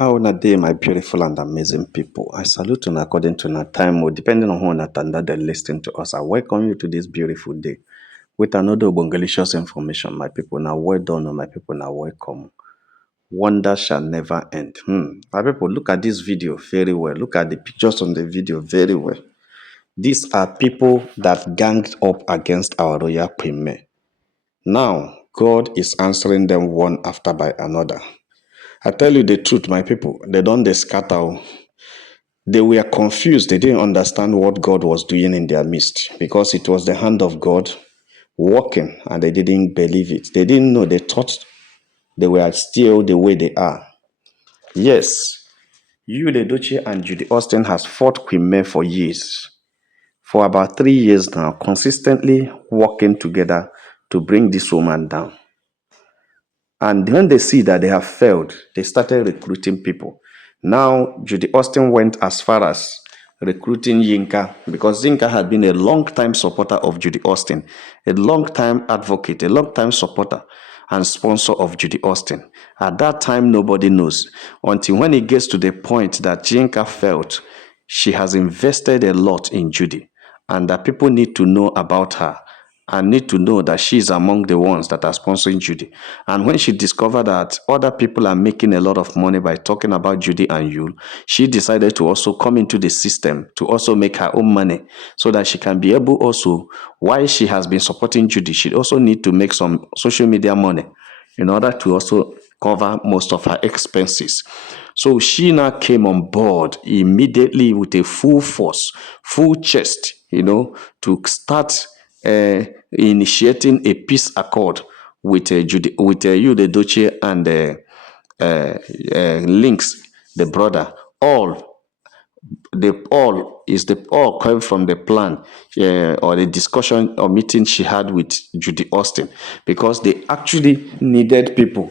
How na day, my beautiful and amazing people. I salute you according to our time or depending on who that they listen to us. I welcome you to this beautiful day with another bongalicious information, my people. Now well done, my people. Now welcome. Wonder shall never end. My people, look at this video very well. Look at the pictures on the video very well. These are people that ganged up against our royal queen May. Now, God is answering them one after by another. I tell you the truth, my people, they don't scatter. They were confused. They didn't understand what God was doing in their midst because it was the hand of God working and they didn't believe it. They didn't know. They thought they were still the way they are. Yes, Yul Edochie and Judy Austin has fought Queen May for years. For about 3 years now, consistently working together to bring this woman down. And when they see that they have failed, they started recruiting people. Now, Judy Austin went as far as recruiting Yinka because Yinka had been a long-time supporter of Judy Austin, a long-time advocate, a long-time supporter and sponsor of Judy Austin. At that time, nobody knows until when it gets to the point that Yinka felt she has invested a lot in Judy and that people need to know about her and need to know that she's among the ones that are sponsoring Judy. And when she discovered that other people are making a lot of money by talking about Judy and Yul, she decided to also come into the system to also make her own money so that she can be able also, while she has been supporting Judy, she also need to make some social media money in order to also cover most of her expenses. So she now came on board immediately with a full force, full chest, to start initiating a peace accord with Yul Edochie and Links, the brother. All came from the plan or the discussion or meeting she had with Judy Austin because they actually needed people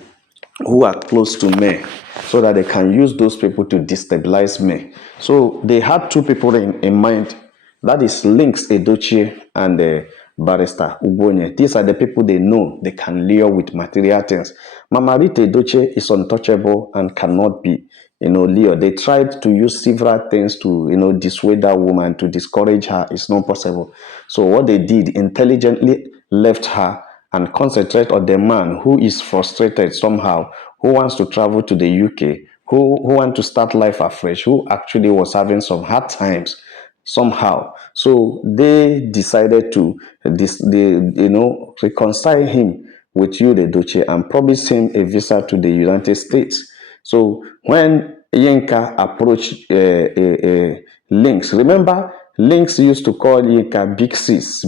who are close to May so that they can use those people to destabilize May. So they had two people in mind. That is Links Edochie and Barrister Ubonye. These are the people they know they can lure with material things. Mama Rita Edochie is untouchable and cannot be, lure. They tried to use several things to, dissuade that woman, to discourage her. It's not possible. So what they did, intelligently left her and concentrate on the man who is frustrated somehow, who wants to travel to the UK, who want to start life afresh, who actually was having some hard times somehow. So they decided to reconcile him with Yul Edochie and promise him a visa to the United States. So when Yinka approached Links, remember Links used to call Yinka Big Sis,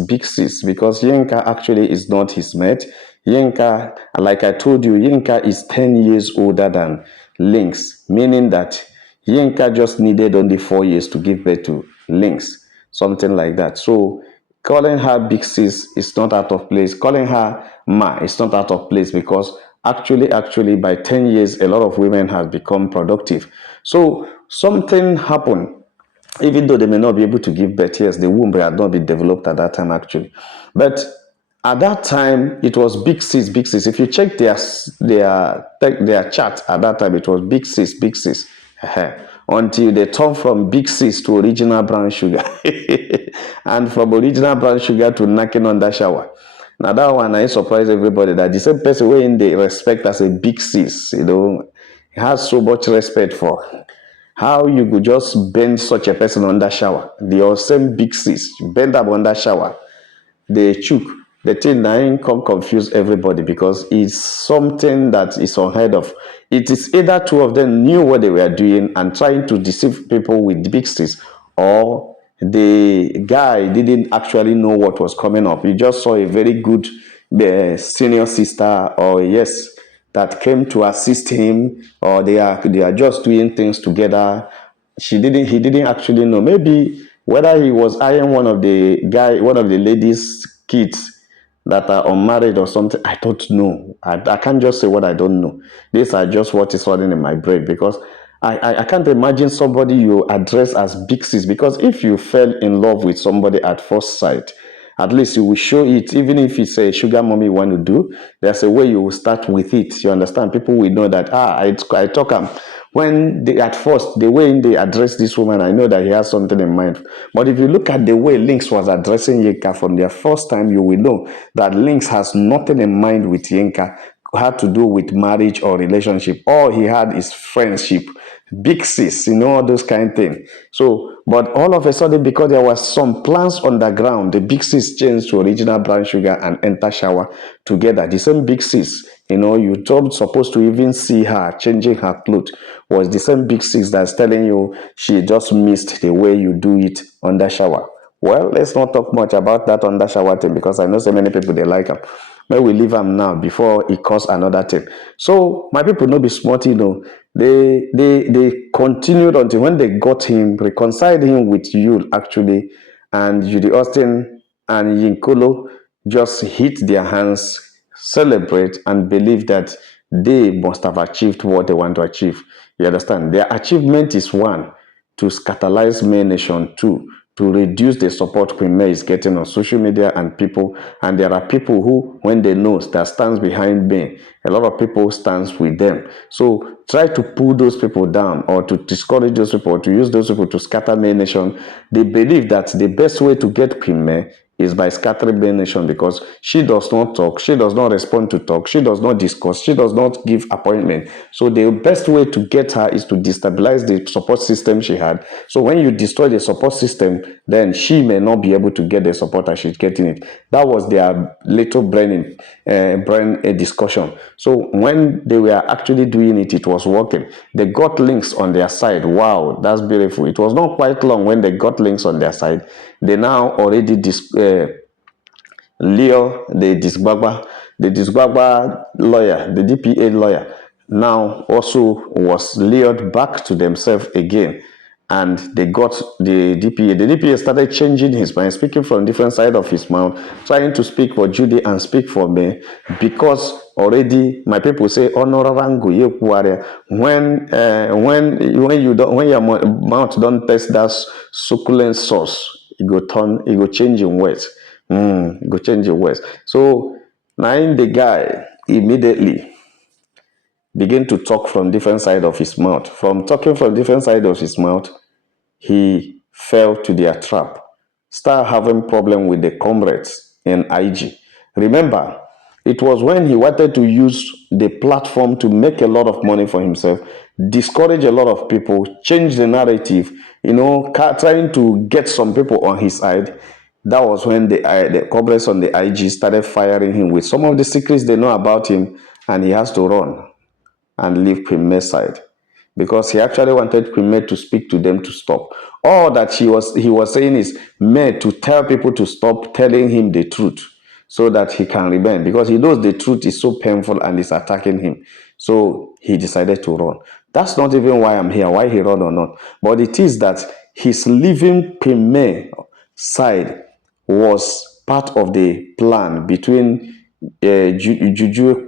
because Yinka actually is not his mate. Yinka, like I told you, Yinka is 10 years older than Links, meaning that Yinka just needed only 4 years to give birth to Links, something like that. So calling her Big Sis is not out of place. Calling her Ma is not out of place because actually by 10 years, a lot of women have become productive. So something happened. Even though they may not be able to give birth, yes, the womb had not been developed at that time actually. But at that time, it was Big Sis, Big Sis. If you check their chart at that time, it was Big Sis, Big Sis. Until they turned from Big Sis to original brown sugar. And from original brown sugar to knocking on that shower. Now that one, I surprise everybody that the same person who in they respect as a Big Sis, has so much respect for. How you could just bend such a person under shower. The same Big Sis, bend up under shower. They chook. The thing now come confuse everybody because it's something that is unheard of. It is either two of them knew what they were doing and trying to deceive people with Big Sis, or the guy didn't actually know what was coming up. He just saw a very good senior sister, or yes, that came to assist him, or they are just doing things together. He didn't actually know. Maybe whether he was eyeing one of the ladies' kids that are unmarried or something, I don't know. I can't just say what I don't know. These are just what is running in my brain because I can't imagine somebody you address as Big Sis, because if you fell in love with somebody at first sight, at least you will show it. Even if it's a sugar mommy you want to do, there's a way you will start with it. You understand? People will know that I talk When they, at first, the way they address this woman, I know that he has something in mind. But if you look at the way Lynx was addressing Yinka from their first time, you will know that Lynx has nothing in mind with Yinka, had to do with marriage or relationship. All he had is friendship, big sis, all those kind of things. So, but all of a sudden, because there was some plans underground, the big sis changed to original brown sugar and enter shower together. The same big sis, you told supposed to even see her changing her clothes, was the same big sis that's telling you she just missed the way you do it under shower. Well, let's not talk much about that under shower thing because I know so many people they like them. May we leave them now before it cause another thing. So my people no be smart, They continued until when they got him, reconciled him with Yul actually, and Judy Austin and Yinkolo just hit their hands, celebrate, and believe that they must have achieved what they want to achieve. You understand? Their achievement is one, to scandalize May Nation, two, to reduce the support Queen May is getting on social media and people. And there are people who, when they know that stands behind May, a lot of people stands with them. So try to pull those people down or to discourage those people or to use those people to scatter May Nation. They believe that the best way to get Queen May is by scattering the nation because she does not talk, she does not respond to talk, she does not discuss, she does not give appointment. So the best way to get her is to destabilize the support system she had. So when you destroy the support system, then she may not be able to get the support as she's getting it. That was their little brain discussion. So when they were actually doing it, it was working. They got links on their side. Wow, that's beautiful. It was not quite long when they got links on their side. They now already Leo, the Disgbagba lawyer, the DPA lawyer, now also was lured back to themselves again. And they got the DPA. The DPA started changing his mind, speaking from different side of his mouth, trying to speak for Judy and speak for me, because already my people say honorango when your mouth don't taste that succulent sauce, it go change in words. Go change your words. So now the guy immediately begin to talk from different side of his mouth. From talking from different side of his mouth, he fell to their trap. Start having problem with the comrades in IG. Remember, it was when he wanted to use the platform to make a lot of money for himself, discourage a lot of people, change the narrative, trying to get some people on his side. That was when the comrades on the IG started firing him with some of the secrets they know about him, and he has to run and leave Queen May's side because he actually wanted Queen May to speak to them to stop. All that he was saying is May to tell people to stop telling him the truth so that he can remain, because he knows the truth is so painful and is attacking him. So he decided to run. That's not even why I'm here, why he run or not. But it is that his leaving Queen May side was part of the plan between Juju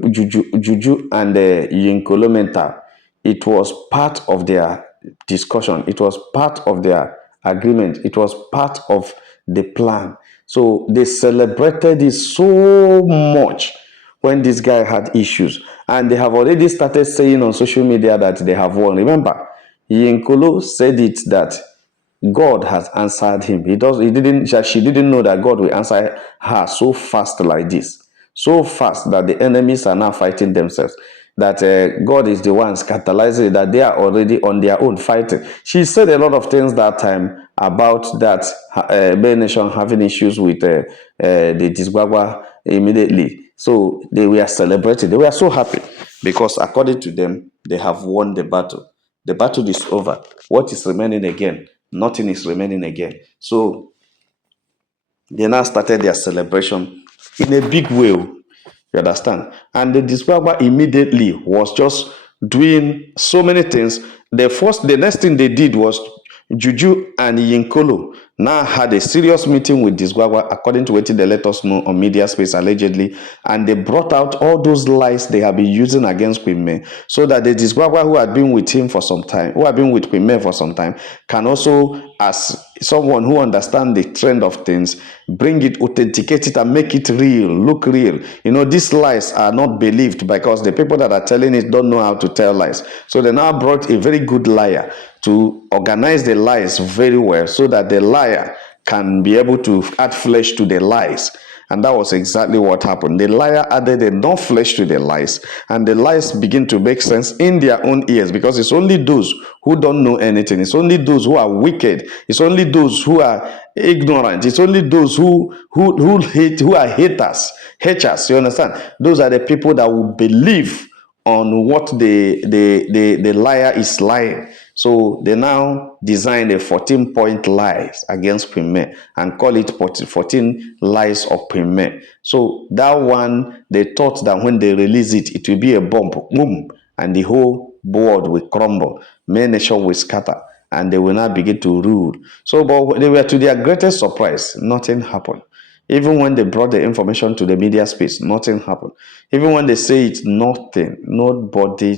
and Yinkolo mental. It was part of their discussion. It was part of their agreement. It was part of the plan. So they celebrated it so much when this guy had issues. And they have already started saying on social media that they have won. Remember, Yinkolo said it that God has answered him. She didn't know that God will answer her so fast like this. So fast that the enemies are now fighting themselves. That God is the one catalyzing, that they are already on their own fighting. She said a lot of things that time about that Bay Nation having issues with the Disgbagba immediately. So they were celebrating. They were so happy because according to them, they have won the battle. The battle is over. What is remaining again? Nothing is remaining again. So they now started their celebration in a big way. You understand? And the Disbaba immediately was just doing so many things. The next thing they did was Juju and Yinkolo. now had a serious meeting with this Gwagwa, according to what they let us know on media space allegedly, and they brought out all those lies they have been using against Queen May, so that the Disgwagwa who had been with him for some time, who had been with Queen May for some time, can also, as someone who understands the trend of things, bring it, authenticate it, and make it real, look real. These lies are not believed because the people that are telling it don't know how to tell lies. So they now brought a very good liar to organize the lies very well, so that the liar can be able to add flesh to the lies. And that was exactly what happened. The liar added enough flesh to the lies, and the lies begin to make sense in their own ears, because it's only those who don't know anything. It's only those who are wicked. It's only those who are ignorant. It's only those who hate, who are haters. You understand? Those are the people that will believe on what the liar is lying. So they now design a 14-point lies against Premier and call it 14 lies of Premier. So that one, they thought that when they release it, it will be a bomb, boom, and the whole board will crumble, main nation will scatter, and they will now begin to rule. So, but they were, to their greatest surprise, nothing happened. Even when they brought the information to the media space, nothing happened. Even when they say it's nothing, nobody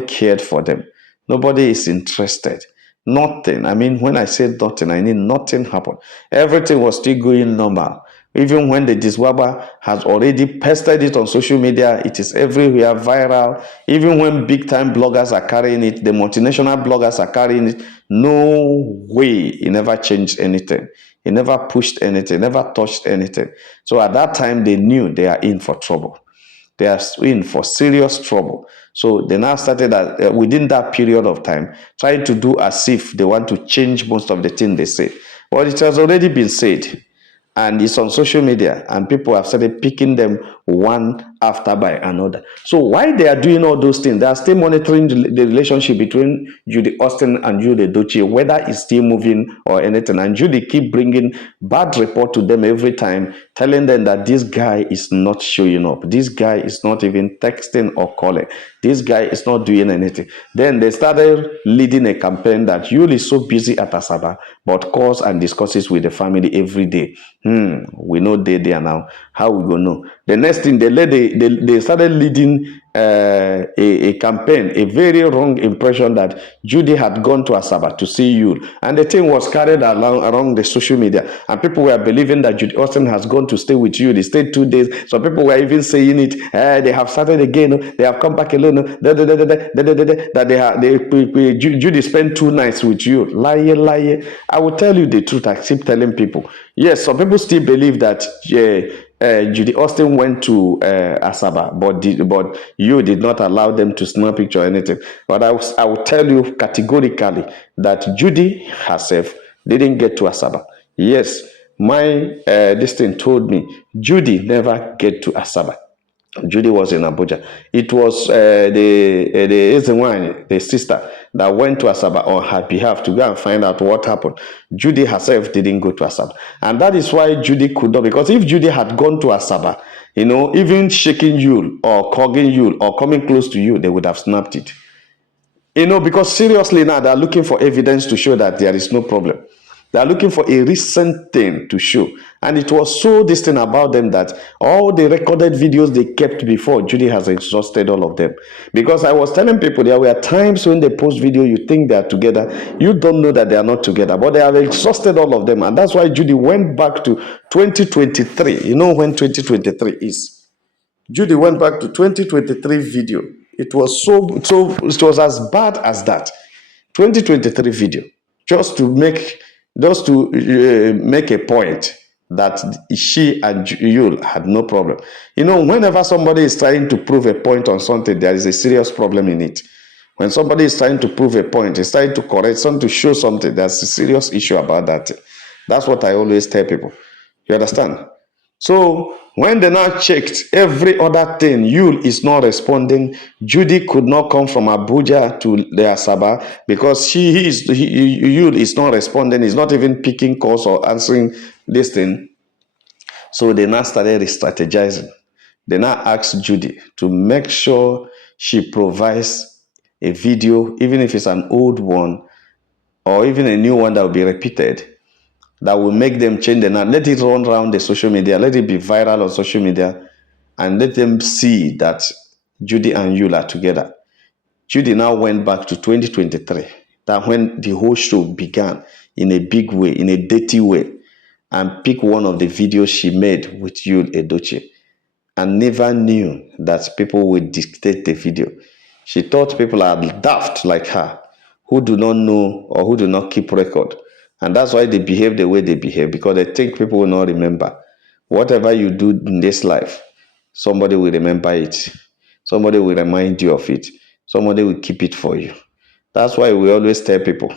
cared for them. Nobody is interested. Nothing. I mean, when I say nothing, I mean nothing happened. Everything was still going normal. Even when the Diswaba has already pasted it on social media, it is everywhere viral. Even when big time bloggers are carrying it, the multinational bloggers are carrying it, no way. It never changed anything. It never pushed anything, never touched anything. So at that time, they knew they are in for trouble. They are in for serious trouble. So they now started within that period of time, trying to do as if they want to change most of the things they say. Well, it has already been said, and it's on social media, and people have started picking them one after by another. So while they are doing all those things, they are still monitoring the relationship between Judy Austin and Judy Dochie, whether it's still moving or anything. And Judy keep bringing bad report to them every time, telling them that this guy is not showing up. This guy is not even texting or calling. This guy is not doing anything. Then they started leading a campaign that Yul is so busy at Asaba, but calls and discusses with the family every day. We know they there now. How we gonna know? The next thing they started leading a campaign, a very wrong impression that Judy had gone to Asaba to see Yul, and the thing was carried around the social media, and people were believing that Judy Austin has gone to stay with you. They stayed 2 days. Some people were even saying it. They have started again. They have come back alone. That Judy spent 2 nights with you. Lie. I will tell you the truth. I keep telling people. Yes, some people still believe that Judy Austin went to Asaba, but you did not allow them to snap picture or anything. But I will tell you categorically that Judy herself didn't get to Asaba. Yes, my this thing told me Judy never get to Asaba. Judy was in Abuja. It was the Ezenwany, the sister, that went to Asaba on her behalf to go and find out what happened. Judy herself didn't go to Asaba. And that is why Judy could not, because if Judy had gone to Asaba, even shaking Yul or hugging Yul or coming close to you, they would have snapped it. Because seriously now, they are looking for evidence to show that there is no problem. They are looking for a recent thing to show. And it was so this thing about them that all the recorded videos they kept before, Judy has exhausted all of them. Because I was telling people there were times when they post video, you think they are together. You don't know that they are not together. But they have exhausted all of them. And that's why Judy went back to 2023. You know when 2023 is? Judy went back to 2023 video. It was it was as bad as that. 2023 video, just to make a point that she and Yul had no problem. Whenever somebody is trying to prove a point on something, there is a serious problem in it. When somebody is trying to prove a point, is trying to correct something, to show something, there's a serious issue about that. That's what I always tell people. You understand? So when they now checked every other thing, Yul is not responding. Judy could not come from Abuja to the Asaba because Yul is not responding. He's not even picking calls or answering this thing. So they now started strategizing. They now asked Judy to make sure she provides a video, even if it's an old one, or even a new one that will be repeated, that will make them change the narrative. Let it run around the social media, let it be viral on social media, and let them see that Judy and Yul are together. Judy now went back to 2023, that when the whole show began in a big way, in a dirty way, and pick one of the videos she made with Yul Edochie, and never knew that people would dictate the video. She thought people are daft like her, who do not know or who do not keep record. And that's why they behave the way they behave, because they think people will not remember. Whatever you do in this life, somebody will remember it. Somebody will remind you of it. Somebody will keep it for you. That's why we always tell people,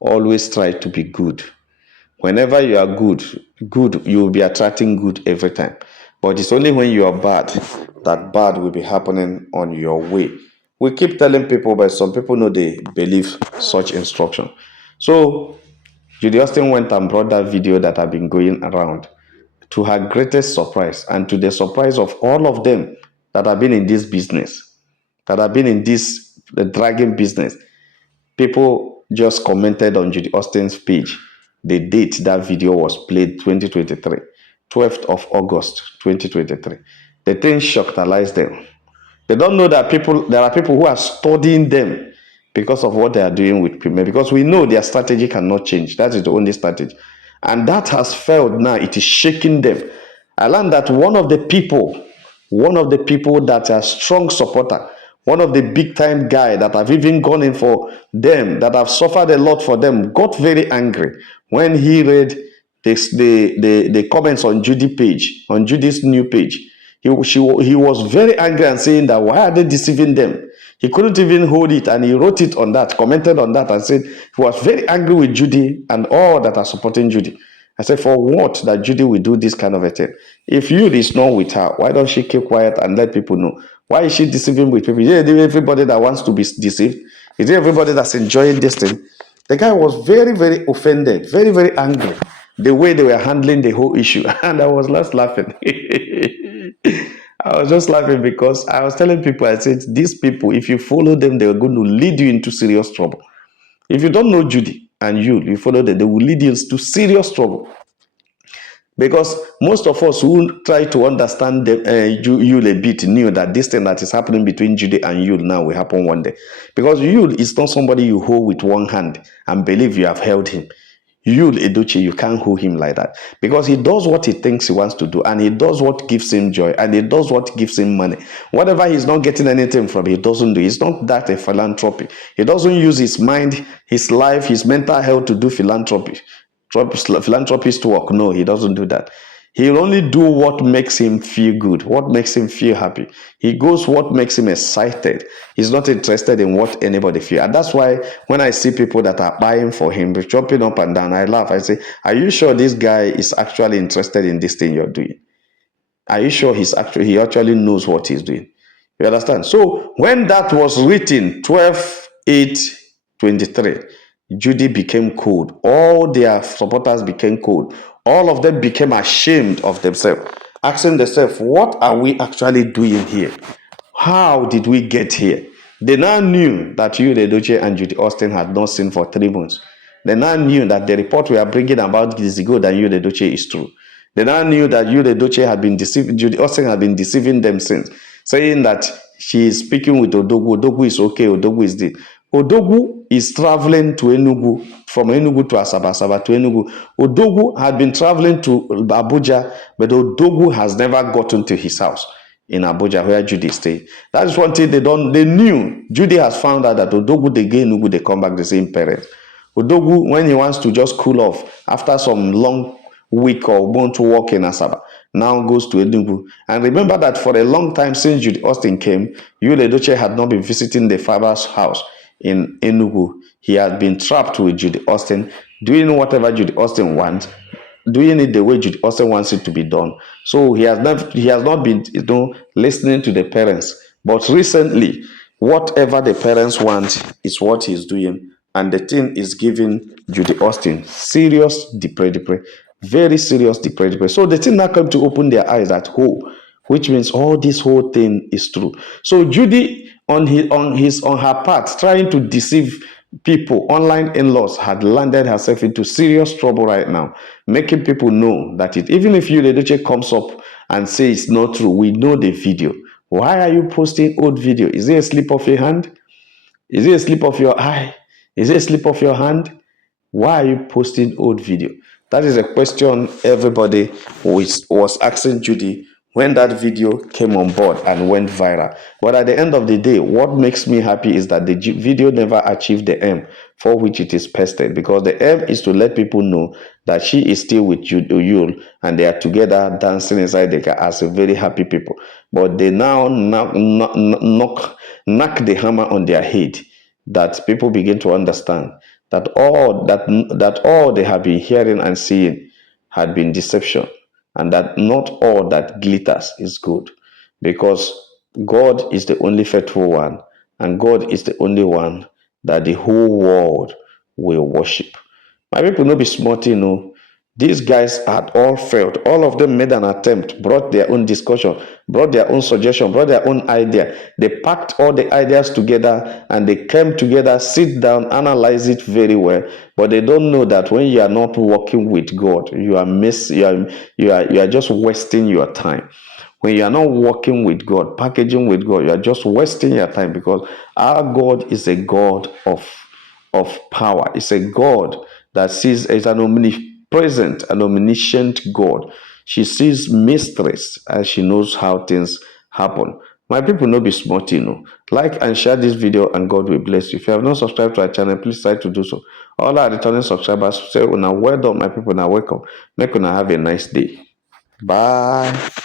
always try to be good. Whenever you are good, you will be attracting good every time. But it's only when you are bad that bad will be happening on your way. We keep telling people, but some people know they believe such instruction. So Judy Austin went and brought that video that had been going around, to her greatest surprise, and to the surprise of all of them that have been in this business, that have been in this the dragging business. People just commented on Judy Austin's page the date that video was played, 2023, 12th of August 2023. The thing shocked them. They don't know that there are people who are studying them because of what they are doing with Premier, because we know their strategy cannot change. That is the only strategy. And that has failed now. It is shaking them. I learned that one of the people that are strong supporter, one of the big time guy that have even gone in for them, that have suffered a lot for them, got very angry when he read the comments on Judy's new page. He was very angry and saying that why are they deceiving them? He couldn't even hold it, and he wrote it on that, commented on that, and said he was very angry with Judy and all that are supporting Judy. I said, for what that Judy will do this kind of a thing? If you is not with her, why don't she keep quiet and let people know? Why is she deceiving with people? Is it everybody that wants to be deceived? Is it everybody that's enjoying this thing? The guy was very, very offended, very, very angry, the way they were handling the whole issue. And I was just laughing. I was just laughing because I was telling people, I said, these people, if you follow them, they are going to lead you into serious trouble. If you don't know Judy and you follow them, they will lead you into serious trouble. Because most of us who try to understand Yul a bit knew that this thing that is happening between Judy and Yul now will happen one day. Because Yul is not somebody you hold with one hand and believe you have held him. Yul Edochie, you can't hold him like that. Because he does what he thinks he wants to do, and he does what gives him joy, and he does what gives him money. Whatever he's not getting anything from, he doesn't do. It's not that a philanthropy. He doesn't use his mind, his life, his mental health to do philanthropy. Philanthropist work. No, he doesn't do that. He'll only do what makes him feel good, what makes him feel happy. He goes what makes him excited. He's not interested in what anybody feels. And that's why when I see people that are buying for him, jumping up and down, I laugh. I say, are you sure this guy is actually interested in this thing you're doing? Are you sure he actually knows what he's doing? You understand? So when that was written, 12/8/23, Judy became cold. All their supporters became cold. All of them became ashamed of themselves, asking themselves, what are we actually doing here? How did we get here? They now knew that Yul Edochie and Judy Austin had not seen for 3 months. They now knew that the report we are bringing about Gizigo that Yul Edochie is true. They now knew that Yul Edochie had been deceiving, Judy Austin had been deceiving them since, saying that she is speaking with Odogwu. Odogwu is okay, Odogwu is dead. Odogwu is traveling to Enugu, from Enugu to Asaba, Asaba to Enugu. Odogwu had been traveling to Abuja, but Odogwu has never gotten to his house in Abuja where Judy stayed. That is one thing they knew. Judy has found out that Odogwu, they go Enugu, they come back the same parents. Odogwu, when he wants to just cool off after some long week or month work in Asaba, now goes to Enugu. And remember that for a long time since Judy Austin came, Yul Edochie had not been visiting the father's house in Enugu. He had been trapped with Judy Austin, doing whatever Judy Austin wants, doing it the way Judy Austin wants it to be done. So he has not been listening to the parents. But recently, whatever the parents want is what he's doing, and the thing is giving Judy Austin serious depression, very serious depression. So the thing now come to open their eyes at whole, which means all this whole thing is true. So Judy on her part trying to deceive people, online in-laws, had landed herself into serious trouble right now, making people know that even if you, the Edochie, comes up and say it's not true, we know the video. Why are you posting old video? Is it a slip of your hand? Is it a slip of your eye? Is it a slip of your hand? Why are you posting old video? That is a question everybody was asking Judy when that video came on board and went viral. But at the end of the day, what makes me happy is that the video never achieved the aim for which it is posted, because the aim is to let people know that she is still with Juju and they are together dancing inside the car as a very happy people. But they now knock the hammer on their head, that people begin to understand that all they have been hearing and seeing had been deception, and that not all that glitters is good, because God is the only faithful one, and God is the only one that the whole world will worship. My people, no be small thing, no. These guys had all failed. All of them made an attempt, brought their own discussion, brought their own suggestion, brought their own idea. They packed all the ideas together and they came together, sit down, analyze it very well. But they don't know that when you are not working with God, you are just wasting your time. When you are not working with God, packaging with God, you are just wasting your time, because our God is a God of power. It's a God that sees, as an omnipresent and omniscient God. She sees mysteries and she knows how things happen. My people, no be smart, you know. Like and share this video and God will bless you. If you have not subscribed to our channel, please try to do so. All our returning subscribers say, "Una well done, my people, now welcome. Make una have a nice day. Bye."